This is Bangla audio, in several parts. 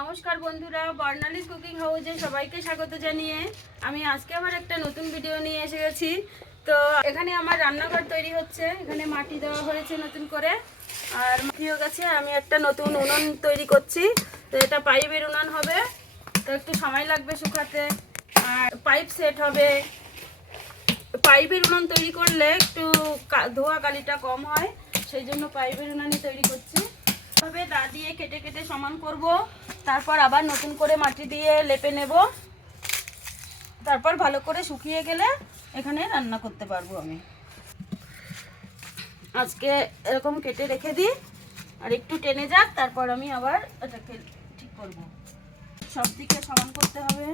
নমস্কার বন্ধুরা, বর্ণালী কুকিং হাউসে সবাইকে স্বাগত জানিয়ে আমি আজকে আবার একটা নতুন ভিডিও নিয়ে এসে গেছি। তো এখানে আমার রান্নাঘর তৈরি হচ্ছে, এখানে মাটি দেওয়া হয়েছে নতুন করে, আর মাটি হয়ে গেছে, আমি একটা নতুন উনুন তৈরি করছি। তো এটা পাইপের উনুন হবে, তো একটু সময় লাগবে শুকাতে। আর পাইপ সেট হবে। পাইপের উনুন তৈরি করলে একটু ধোয়া কালিটা কম হয়, সেই জন্য পাইপের উনানই তৈরি করছি। তবে দা দিয়ে কেটে কেটে সমান করব। তারপর আবার নতুন করে মাটি দিয়ে লেপে নেব। তারপর ভালো করে শুকিয়ে গেলে এখানে রান্না করতে পারব আমি। আজকে এরকম কেটে রেখে দিই। আর একটু টেনে যাক, তারপর আমি আবার এটাকে ঠিক করব। সব দিকে সমান করতে হবে।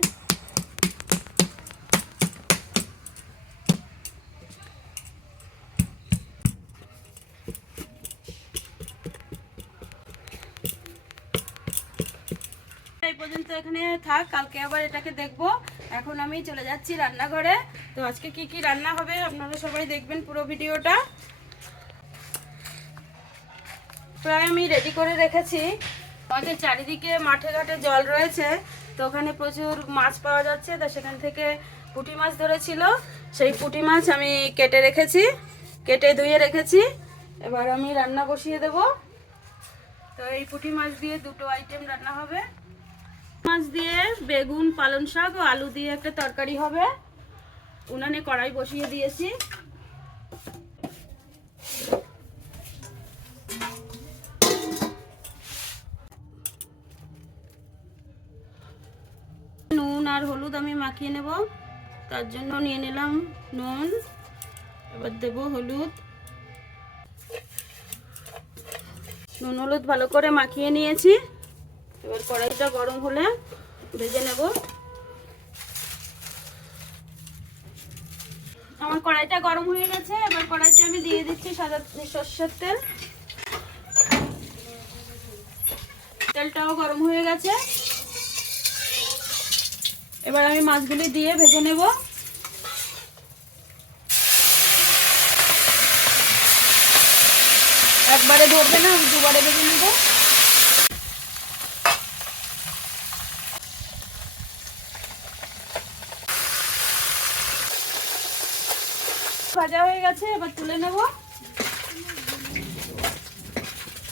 এই পর্যন্ত এখানে থাক, কালকে আবার এটাকে দেখব। এখন আমি চলে যাচ্ছি রান্নাঘরে। তো আজকে কি কি রান্না হবে আপনারা সবাই দেখবেন পুরো ভিডিওটা। প্রায় আমি রেডি করে রেখেছি। আমাদের চারিদিকে মাঠে ঘাটে জল রয়েছে, তো ওখানে প্রচুর মাছ পাওয়া যাচ্ছে, তো সেখান থেকে পুঁটি মাছ ধরেছিল। সেই পুঁটি মাছ আমি কেটে রেখেছি, কেটে ধুয়ে রেখেছি। এবার আমি রান্না বসিয়ে দেব। তো এই পুঁটি মাছ দিয়ে দুটো আইটেম রান্না হবে। মাছ দিয়ে, বেগুন, পালং শাক ও আলু দিয়ে একটা তরকারি হবে। উনানে কড়াই বসিয়ে দিয়েছি। নুন আর হলুদ আমি মাখিয়ে নেব। তার জন্য নিয়ে নিলাম নুন। এবার দেব হলুদ। নুন হলুদ ভালো করে মাখিয়ে নিয়েছি। এবার কড়াইটা গরম হলে ভেজে নেব। আমার কড়াইটা গরম হয়ে গেছে, এবার কড়াইতে আমি দিয়ে দিচ্ছি সাদা সর্ষের তেল। তেলটাও গরম হয়ে গেছে। এবার আমি মাছগুলি দিয়ে ভেজে নেব। একবারে ধরবে না দুবারে ভেজে নেব। ভাজা হয়ে গেছে, এবার তুলে নেব।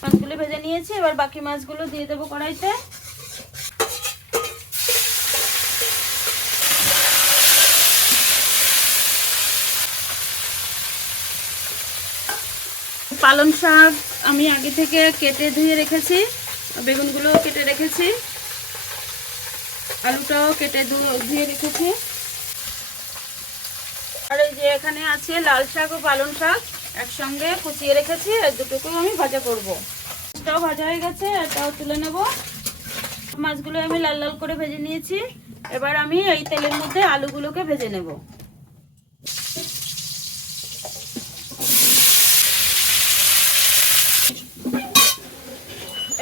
মাছগুলো ভেজে নিয়েছি, এবার বাকি মাছগুলো দিয়ে দেবো কড়াইতে। পালং শাক আমি আগে থেকে কেটে ধুয়ে রেখেছি, বেগুনগুলোও কেটে রেখেছি, আলুটাও কেটে ধুয়ে রেখেছি। আর এই যে এখানে আছে লাল শাক ও পালং শাক একসঙ্গে কুচিয়ে রেখেছি, আর দুটোকেও আমি ভাজা করব। এটাও ভাজা হয়ে গেছে এটাও তুলে নেব। মাছগুলো আমি লাল লাল করে ভেজে নিয়েছি। এবার আমি এই তেলের মধ্যে আলুগুলোকে ভেজে নেব।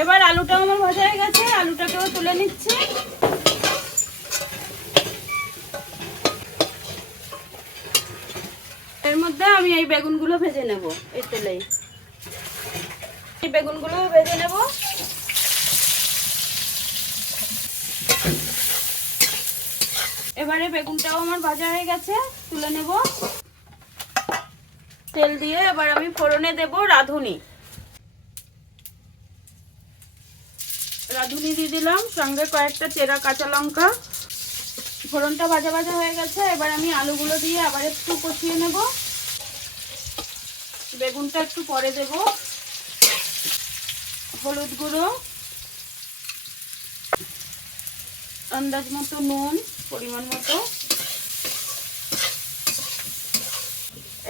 এবার আলুটাও আমার ভাজা হয়ে গেছে, আলুটাকেও তুলে নিচ্ছি। মধ্যে আমি এই বেগুনগুলো ভেজে নেব, এই তেলেই এই বেগুনগুলো ভেজে নেব। এবারে বেগুনটাও আমার ভাজা হয়ে গেছে, তুলে নেব। তেল দিয়ে এবার আমি ফোড়নে দেব রাঁধুনি। রাঁধুনি দিয়ে দিলাম, সঙ্গে কয়েকটা চেরা কাঁচা লঙ্কা। ফোড়নটা ভাজা ভাজা হয়ে গেছে, এবার আমি আলুগুলো দিয়ে আবার একটু কষিয়ে নেব। বেগুনটা একটু পরে দেব। হলুদ গুঁড়ো, আন্দাজ মতো নুন, পরিমাণ মতো।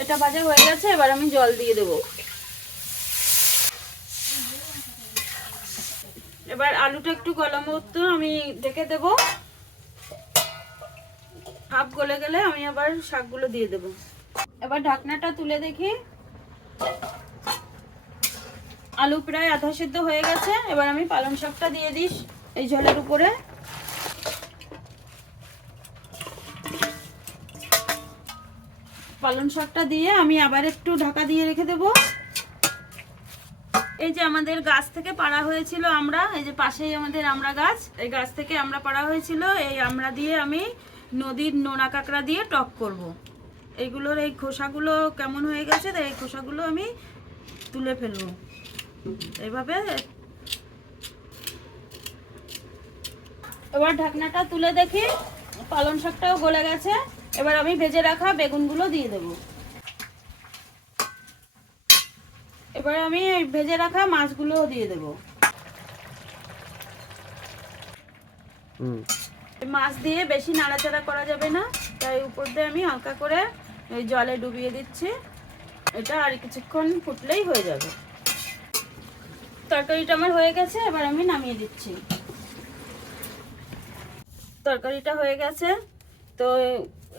এটা ভাজা হয়ে গেছে, এবার আমি জল দিয়ে দেব। এবার আলুটা একটু গলা মতো আমি ঢেকে দেবো। হাফ গলে গেলে আমি আবার শাকগুলো দিয়ে দেব। এবার ঢাকনাটা তুলে দেখি। আলু প্রায় আধা সিদ্ধ হয়ে গেছে। এবার আমি পালং শাকটা দিয়ে দিস এই ঝোলের উপরে। পালং শাকটা দিয়ে আমি আবার একটু ঢাকা দিয়ে রেখে দেব। এই যে আমাদের গাছ থেকে পাড়া হয়েছিল আমরা, এই যে পাশেই আমাদের আমরা গাছ, এই গাছ থেকে আমরা পাড়া হয়েছিল, এই আমরা দিয়ে আমি নদীর নোনা কাঁকড়া দিয়ে টক করব। এইগুলোর এই খোসাগুলো কেমন হয়ে গেছে তাই এই খোসাগুলো আমি তুলে ফেলব। এইভাবে এবার ঢাকনাটা তুলে দেখি পালং শাকটাও গলে গেছে। এবার আমি ভেজে রাখা বেগুনগুলো দিয়ে দেবো। এবার আমি ভেজে রাখা মাছগুলোও দিয়ে দেবো। হুম। মাছ দিয়ে বেশি নাড়াচাড়া করা যাবে না তাই উপর দিয়ে আমি হালকা করে এই জলে ডুবিয়ে দিচ্ছি। এটা আর কিছুক্ষণ ফুটলেই হয়ে যাবে। তরকারিটা আমার হয়ে গেছে, এবার আমি নামিয়ে দিচ্ছি। তরকারিটা হয়ে গেছে। তো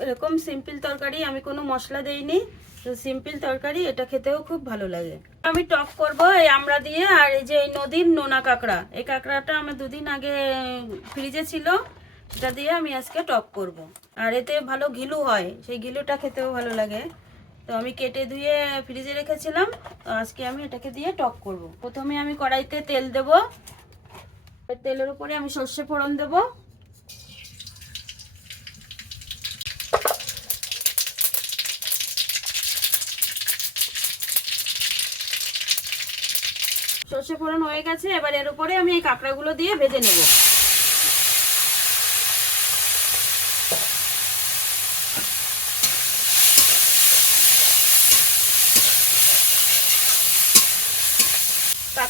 এরকম সিম্পল তরকারি আমি কোনো মশলা দেইনি। তো সিম্পল তরকারি, এটা খেতেও খুব ভালো লাগে। আমি টক করব এই আমরা দিয়ে, আর এই যে এই নদীর নোনা কাঁকড়া। এই কাঁকড়াটা আমার দুদিন আগে ফ্রিজে ছিল। সেটা দিয়ে আমি আজকে টক করব। আর এতে ভালো ঘিলু হয়, সেই ঘিলুটা খেতেও ভালো লাগে তো আমি কেটে ধুয়ে ফ্রিজে রেখেছিলাম, তো আজকে আমি এটাকে দিয়ে টক করব। প্রথমে আমি কড়াইতে তেল দেব তেলের উপরে আমি সর্ষে ফোড়ন দেবো সর্ষে ফোড়ন হয়ে গেছে, এবার এর উপরে আমি এই কাঁকড়াগুলো দিয়ে ভেজে নেব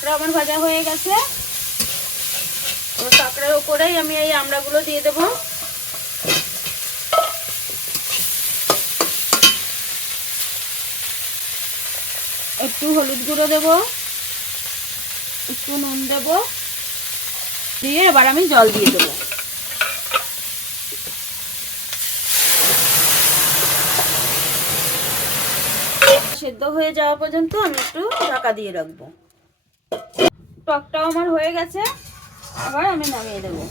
কাঁকড়া আমার ভাজা হয়ে গেছে। কাঁকড়ার উপরেই আমি এই আমড়াগুলো দিয়ে দেবো। একটু হলুদ গুঁড়ো দেবো, একটু নুন দেব, দিয়ে এবার আমি জল দিয়ে দেবো। সেদ্ধ হয়ে যাওয়া পর্যন্ত আমি একটু ঢাকা দিয়ে রাখব। টকটাও আমার হয়ে গেছে, আবার আমি নামিয়ে দেবো।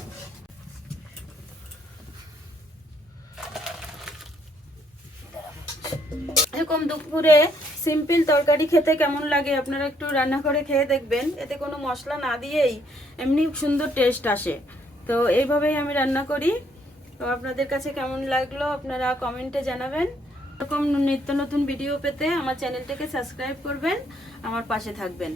এরকম দুপুরে সিম্পল তরকারি খেতে কেমন লাগে? আপনারা একটু রান্না করে খেয়ে দেখবেন। এতে কোনো মশলা না দিয়েই এমনি সুন্দর টেস্ট আসে। তো এইভাবেই আমি রান্না করি। তো আপনাদের কাছে কেমন লাগল আপনারা কমেন্টে জানাবেন। এরকম নিত্য নতুন ভিডিও পেতে আমার চ্যানেলটাকে সাবস্ক্রাইব করবেন, আমার পাশে থাকবেন।